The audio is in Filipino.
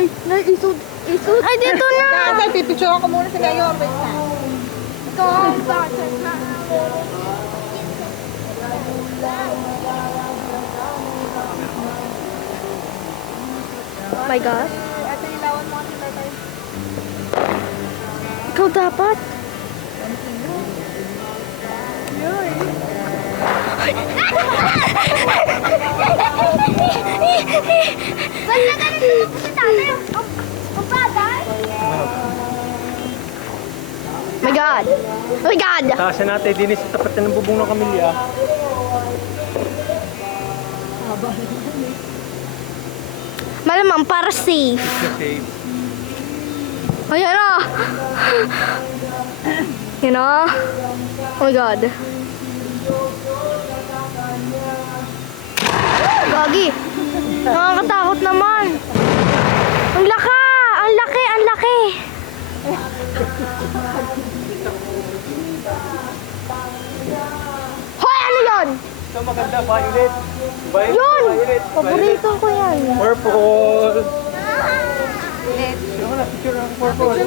Isod. Ay, dito na. Kasi pipicturean ko muna si Mayor. Wait na. Ito, bachelor na. Oh my gosh. Ate, ilawan mo kasi tayo. Ikaw dapat. Wala ka na dito si tatay. Ang bagay. My God. Oh my God. Taasan natin din sa tapat ng bubong ng kamilya. Malamang para safe. Safe. Ayan na. You know? Oh my God. Gagi. Nakakatakot naman. Ang laka! Ang laki! Ang laki! Hoy! Ano yun? Ito maganda, violet. Yun! Violet. Paborito ko yan. Purple. Ano na, picture ng purple.